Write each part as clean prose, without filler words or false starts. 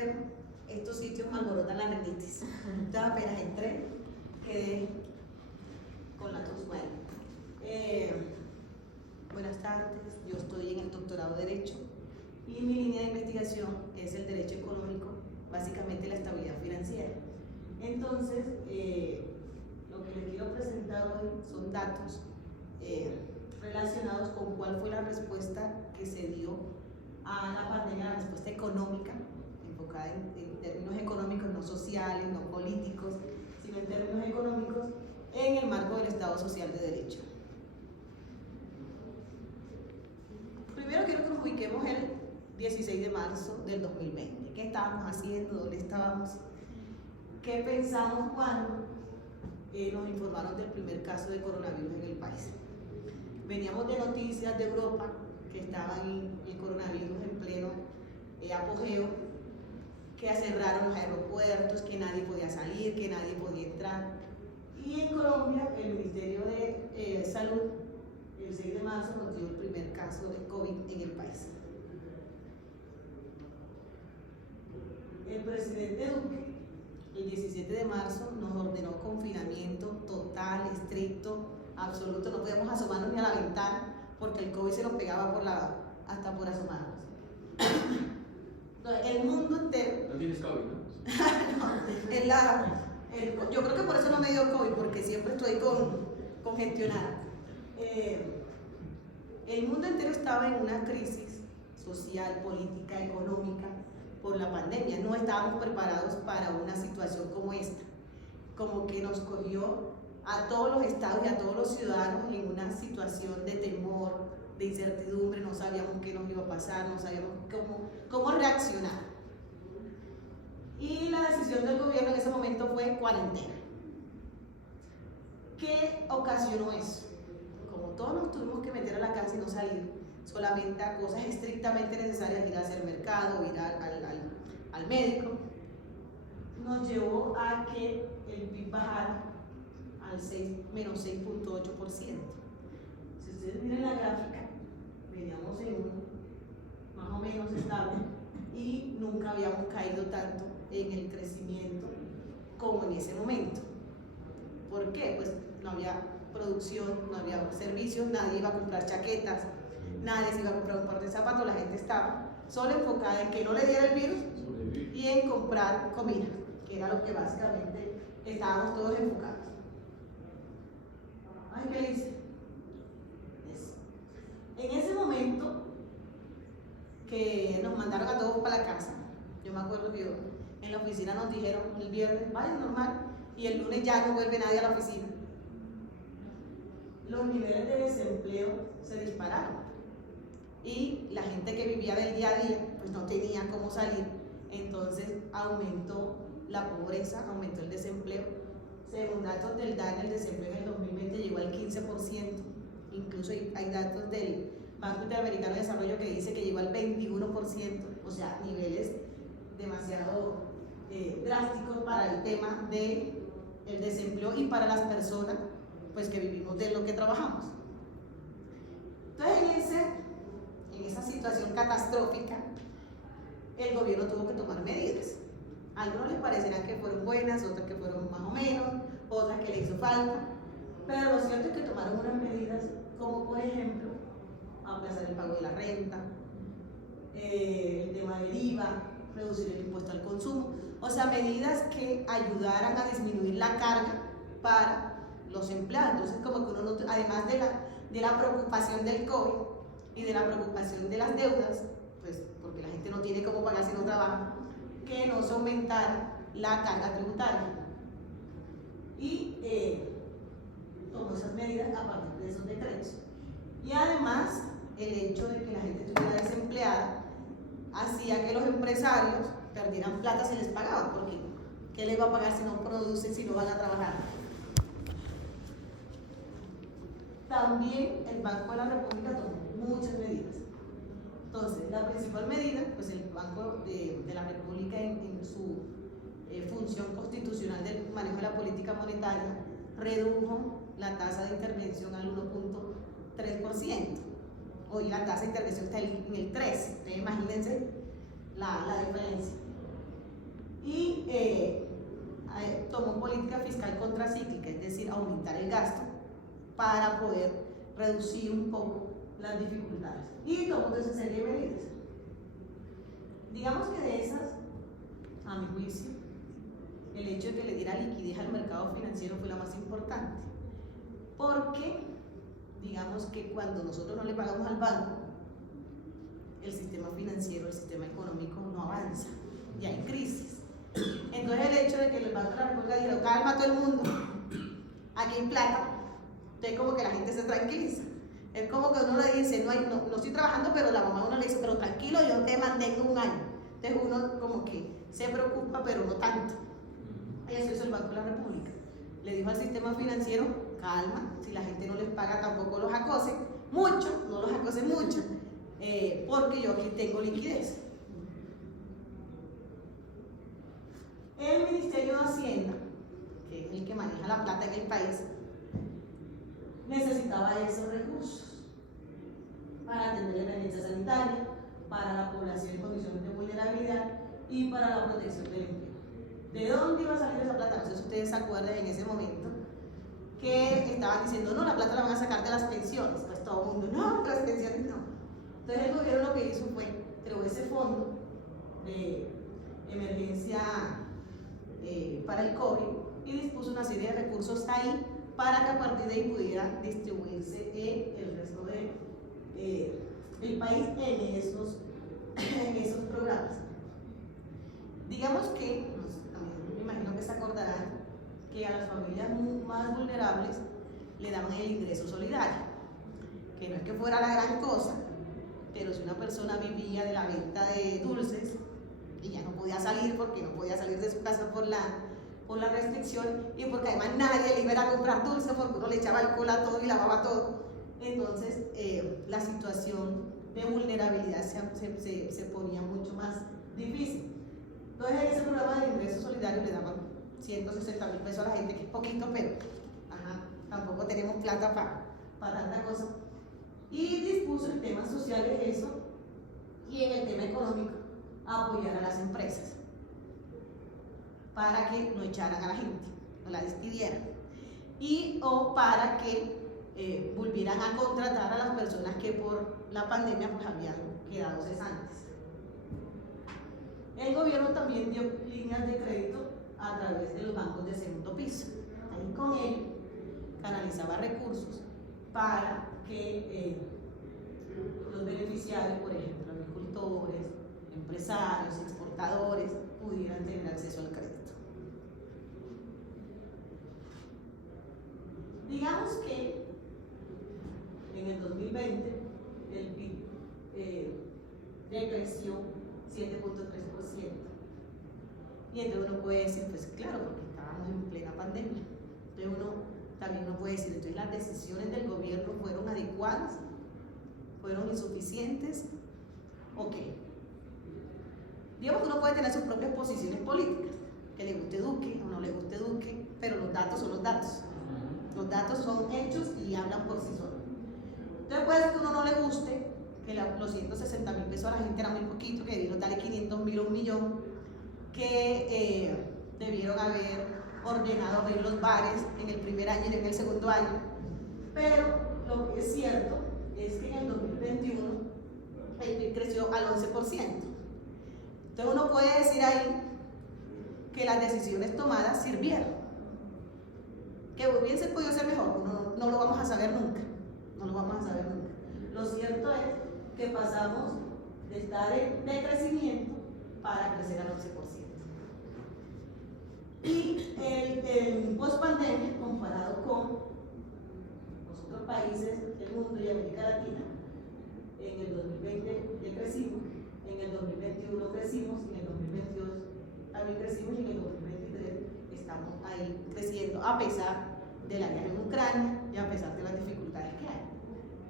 pero estos sitios me alborotan la rinitis. Entonces apenas entré, quedé con la tos. Bueno, buenas tardes, yo estoy en el doctorado de Derecho y mi línea de investigación es el derecho económico, básicamente la estabilidad financiera. Entonces, lo que les quiero presentar hoy son datos relacionados con cuál fue la respuesta que se dio a la pandemia, la respuesta económica, enfocada en términos económicos, no sociales, no políticos, sino en términos económicos, en el marco del Estado Social de Derecho. Primero quiero que nos ubiquemos el 16 de marzo del 2020. ¿Qué estábamos haciendo? ¿Dónde estábamos? ¿Qué pensamos cuando nos informaron del primer caso de coronavirus en el país? Veníamos de noticias de Europa que estaban en el coronavirus en pleno apogeo, que cerraron los aeropuertos, que nadie podía salir, que nadie podía entrar. Y en Colombia, el Ministerio de Salud, el 6 de marzo, nos dio el primer caso de COVID en el país. El presidente Duque, el 17 de marzo, nos ordenó confinamiento total, estricto, absoluto. No podíamos asomarnos ni a la ventana porque el COVID se nos pegaba hasta por asomarnos. Entonces, el mundo entero. No tienes COVID, ¿no? No, yo creo que por eso no me dio COVID, porque siempre estoy congestionada. El mundo entero estaba en una crisis social, política, económica por la pandemia. No estábamos preparados para una situación como esta. Como que nos cogió a todos los estados y a todos los ciudadanos en una situación de temor, de incertidumbre, no sabíamos qué nos iba a pasar, no sabíamos cómo reaccionar. Y la decisión del gobierno en ese momento fue cuarentena. ¿Qué ocasionó eso? Como todos nos tuvimos que meter a la casa y no salir, solamente a cosas estrictamente necesarias, ir a hacer mercado, ir al médico, nos llevó a que el PIB bajara al menos 6.8%. Si ustedes miran la gráfica, veníamos en más o menos estable y nunca habíamos caído tanto en el crecimiento como en ese momento. ¿Por qué? Pues no había producción, no había servicios, nadie iba a comprar chaquetas, nadie se iba a comprar un par de zapatos, la gente estaba solo enfocada en que no le diera el virus y en comprar comida, que era lo que básicamente estábamos todos enfocados. Ay, ¿qué hice? Eso. En ese momento que nos mandaron a todos para la casa, yo me acuerdo que en la oficina nos dijeron el viernes, vaya normal, y el lunes ya no vuelve nadie a la oficina. Los niveles de desempleo se dispararon y la gente que vivía del día a día pues no tenía cómo salir, entonces aumentó la pobreza, aumentó el desempleo. Según datos del DANE, el desempleo en el 2020 llegó al 15%, incluso hay datos del Banco Interamericano de Desarrollo que dice que llegó al 21%, o sea, niveles demasiado drásticos para el tema del desempleo y para las personas pues, que vivimos de lo que trabajamos. Entonces, en esa situación catastrófica, el gobierno tuvo que tomar medidas. A algunos les parecerán que fueron buenas, otras que fueron más o menos, otras que le hizo falta, pero lo cierto es que tomaron unas medidas como, por ejemplo, aplazar el pago de la renta, el tema del IVA, reducir el impuesto al consumo, o sea, medidas que ayudaran a disminuir la carga para los empleados. Entonces, como que uno, además de la preocupación del COVID y de la preocupación de las deudas, pues porque la gente no tiene cómo pagar si no trabaja, que no se aumentara la carga tributaria. Y tomó esas medidas a partir de esos decretos. Y además, el hecho de que la gente estuviera desempleada hacía que los empresarios perdieran plata si les pagaban, porque ¿qué les va a pagar si no producen, si no van a trabajar? También el Banco de la República tomó muchas medidas. Entonces, la principal medida, pues el Banco de la República en su función constitucional del manejo de la política monetaria redujo la tasa de intervención al 1.3%. Hoy la tasa de intervención está en el 3%. Imagínense la diferencia. y tomó política fiscal contracíclica, es decir, aumentar el gasto para poder reducir un poco las dificultades, y tomó toda esa serie de medidas. Digamos que de esas, a mi juicio, el hecho de que le diera liquidez al mercado financiero fue la más importante, porque digamos que cuando nosotros no le pagamos al banco, el sistema financiero, el sistema económico no avanza, y hay crisis. Entonces el hecho de que el Banco de la República dijo, calma todo el mundo, aquí hay plata, entonces como que la gente se tranquiliza. Es como que uno le dice, no estoy trabajando, pero la mamá uno le dice, pero tranquilo, yo te mantengo un año. Entonces uno como que se preocupa, pero no tanto. Y eso hizo el Banco de la República. Le dijo al sistema financiero, calma, si la gente no les paga tampoco los acose mucho, no los acose mucho, porque yo aquí tengo liquidez. El Ministerio de Hacienda, que es el que maneja la plata en el país, necesitaba esos recursos para atender la emergencia sanitaria, para la población en condiciones de vulnerabilidad y para la protección del empleo. ¿De dónde iba a salir esa plata? No sé si ustedes se acuerdan en ese momento que estaban diciendo, no, la plata la van a sacar de las pensiones. Pues todo el mundo, no, las pensiones no. Entonces el gobierno lo que hizo fue, creó ese fondo de emergencia para el COVID y dispuso una serie de recursos ahí para que a partir de ahí pudiera distribuirse en el resto del país en esos programas. Digamos que, también me imagino que se acordarán que a las familias más vulnerables le daban el ingreso solidario, que no es que fuera la gran cosa, pero si una persona vivía de la venta de dulces y ya no podía salir porque no podía salir de su casa por la restricción y porque además nadie le iba a comprar dulces porque uno le echaba alcohol a todo y lavaba todo, entonces la situación de vulnerabilidad se ponía mucho más difícil. Entonces en ese programa de ingreso solidario le daban 160.000 pesos a la gente, que es poquito, pero tampoco tenemos plata para tanta cosa. Y dispuso en temas sociales eso, y en el tema económico apoyar a las empresas para que no echaran a la gente, no la despidieran, o para que volvieran a contratar a las personas que por la pandemia pues habían quedado cesantes. El gobierno también dio líneas de crédito a través de los bancos de segundo piso. Ahí con él canalizaba recursos para que los beneficiarios, por ejemplo, agricultores, empresarios, exportadores, pudieran tener acceso al crédito. Digamos que en el 2020 el PIB decreció 7.3%. Y entonces uno puede decir, pues claro, porque estábamos en plena pandemia. Entonces uno también no puede decir, entonces las decisiones del gobierno fueron adecuadas, fueron insuficientes, ¿o qué? Digamos que uno puede tener sus propias posiciones políticas, que le guste Duque o no le guste Duque, pero los datos son los datos. Los datos son hechos y hablan por sí solos. Entonces puede ser que a uno no le guste que los 160.000 pesos a la gente era muy poquito, que debieron darle 500.000 o 1 millón, que debieron haber ordenado abrir los bares en el primer año y en el segundo año. Pero lo que es cierto es que en el 2021 el PIB creció al 11%. Entonces uno puede decir ahí que las decisiones tomadas sirvieron. Que hubiese podido ser mejor, no lo vamos a saber nunca. No lo vamos a saber nunca. Lo cierto es que pasamos de estar en decrecimiento para crecer al 11%. Y el post-pandemia, comparado con los otros países del mundo y América Latina, en el 2020 decrecimos, en el 2021 crecimos, en el 2022 también crecimos y en el 2023 estamos ahí creciendo a pesar de la guerra en Ucrania y a pesar de las dificultades que hay.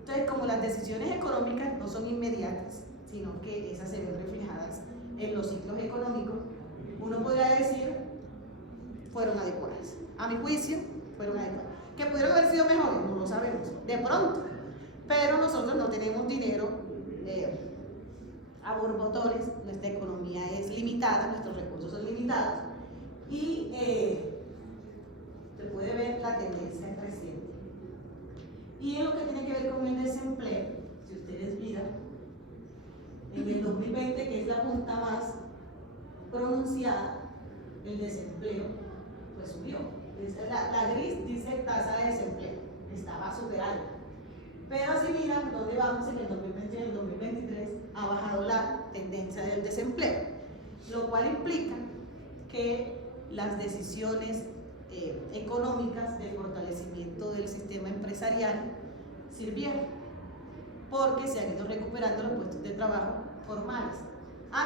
Entonces, como las decisiones económicas no son inmediatas, sino que esas se ven reflejadas en los ciclos económicos, uno podría decir, fueron adecuadas. A mi juicio, fueron adecuadas. ¿Que pudieron haber sido mejores? No lo sabemos, de pronto. Pero nosotros no tenemos dinero a borbotones, nuestra economía es limitada, nuestros recursos son limitados. invitados, y se puede ver la tendencia creciente. Y en lo que tiene que ver con el desempleo, si ustedes miran, en el 2020, que es la punta más pronunciada, el desempleo pues subió. La gris dice tasa de desempleo, estaba súper alta. Pero si miran dónde vamos en el 2020 y en el 2023, ha bajado la tendencia del desempleo, lo cual implica que las decisiones económicas de fortalecimiento del sistema empresarial sirvieron, porque se han ido recuperando los puestos de trabajo formales.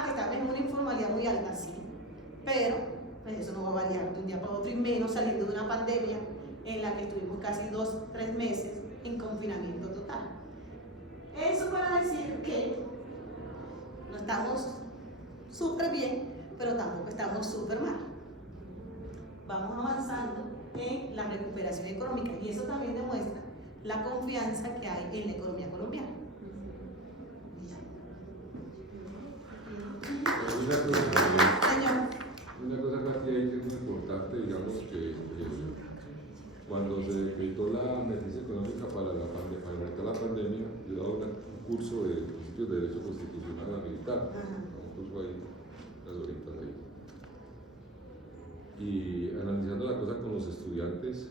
Que estamos en una informalidad muy alta, sí, pero pues eso no va a variar de un día para otro, y menos saliendo de una pandemia en la que estuvimos casi 2-3 meses en confinamiento total. Eso para decir que no estamos súper bien, pero tampoco estamos súper mal. Vamos avanzando en la recuperación económica, y eso también demuestra la confianza que hay en la economía colombiana. Una cosa que es muy importante, digamos, que cuando se decretó la emergencia económica para enfrentar la pandemia, yo he dado un curso de principios de derecho constitucional a militar, un curso ahí, las horitas ahí. Y analizando la cosa con los estudiantes,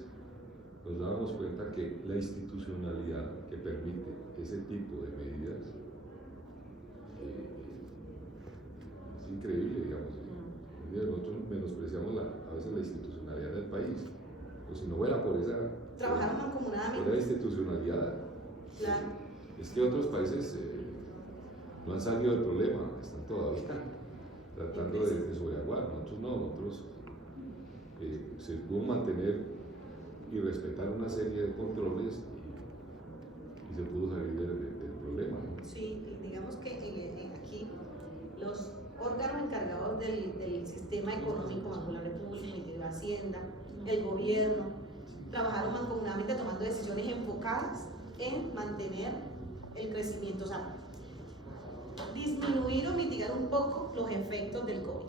nos dábamos cuenta que la institucionalidad que permite ese tipo de medidas es increíble, digamos. Nosotros menospreciamos a veces la institucionalidad del país, o si no fuera por esa trabajaron mancomunadamente, por la institucionalidad. Claro. Es que otros países no han salido del problema, están todavía tratando de sobreaguar. Nosotros no, nosotros se pudo mantener y respetar una serie de controles y se pudo salir del problema, ¿no? Sí, digamos que aquí los órganos encargados del sistema económico, bajo la República, la Hacienda, el gobierno, trabajaron mancomunadamente tomando decisiones enfocadas en mantener el crecimiento, o sea, disminuir o mitigar un poco los efectos del COVID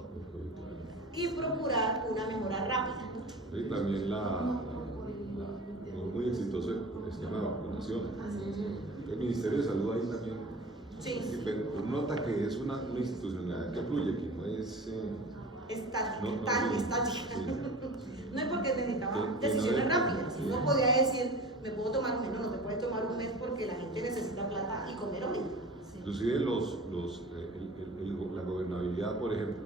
y procurar una mejora rápida. Y también muy exitoso el esquema de vacunación. El Ministerio de Salud ahí también. Sí. Pero nota que es una institucionalidad que fluye, que no es estática. Sí. No es porque necesitaban decisiones rápidas. No podía decir, me puedo tomar un mes, no te puedes tomar un mes porque la gente necesita plata y comer hoy. Inclusive la gobernabilidad, por ejemplo,